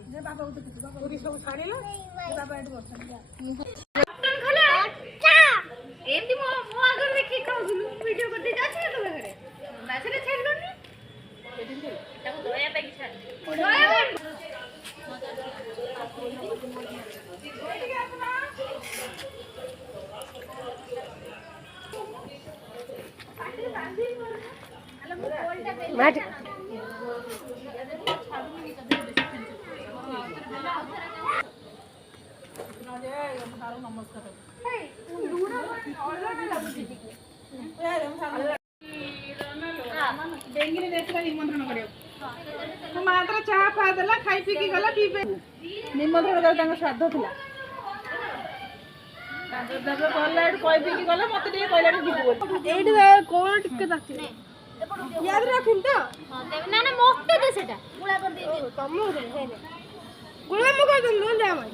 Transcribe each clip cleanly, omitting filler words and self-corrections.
पूरी सब छाड़िला बाबा एट बसन एमती मो मो आगर देखि खाउलु वीडियो करते जाछि तो घरे नाचले छेडलोनी ताको दया पे छाड़ दया माट मात्र चाह पा देला खाई पी की गला पीबे निमंत्रण कर श्राद्ध थिला कई पी की गला मत कहला जीव कौन टिके ताकि याद रखिन तो ना ना मोक्ते दे सेटा गुळा कर दे तम हे गुळा मु कर दम जा भाई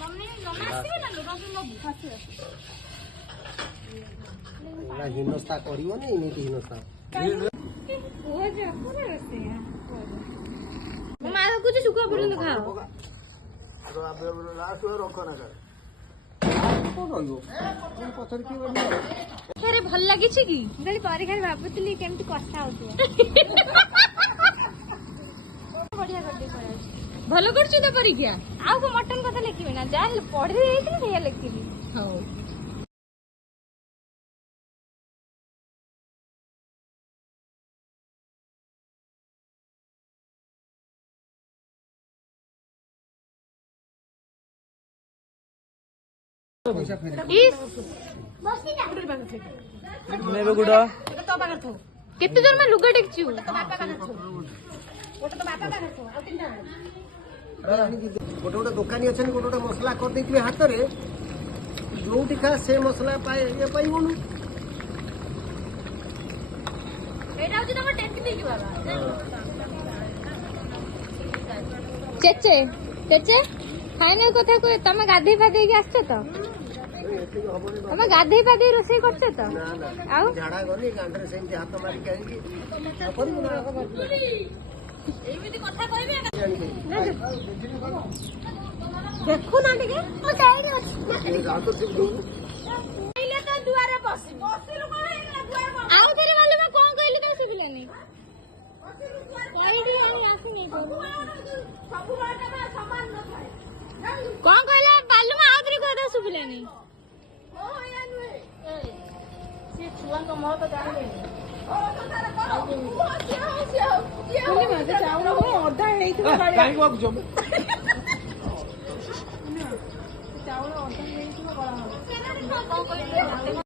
मम्मी नमासी ना लोग हिनस्ता करियो नै एमिति हिनस्ता हो जा पूरा रस्ते मम्मा कुछ सुखा पर्यंत खाओ तो आप लास्ट रखो ना को गयो पथर की बनी अरे भल लागि छि की गली परी खाली भाबुतली केमति कथा होतो बढ़िया कर दे भलो करछु त परीक्षा आउ को मटन कथा लिखिबे ना जा पढ़ी देइथिल सेया लिखिली हो केते जोर में लुगा टेकछु गोटे गोटे दुकानी अच्छे गोटे गोटे मसला कर देथिबे हाथ रे जोठी खा से मसला पाए ये पाइबनु एटा होची तम टेक्निक बाबा चेचे चेचे फाइनल कथा को तमे गाधे फादे के आछो तो तमे गाधे फादे रोसे करछो तो ना ना आउ झाड़ा गनी गांडरे सेंती हाथ मारी काई करिबु ना एमिति कथा कहबे देखो ना टिके ओ जाई ना तो सिर्फ दो पहिले तो दुआरे बसी बसिलु कोन हेला दुआरे बसी आउ तेरे वाले में कोन कहली तो सिखिलानी कोइडी आनी आसी नहीं सब बाटा में समान न थाए कोन कहले बालू में आउ तेरे कहता सुखिलानी ओ या नुए से छुआ को मोह तो जान ले चाउल अधा चाउल अधा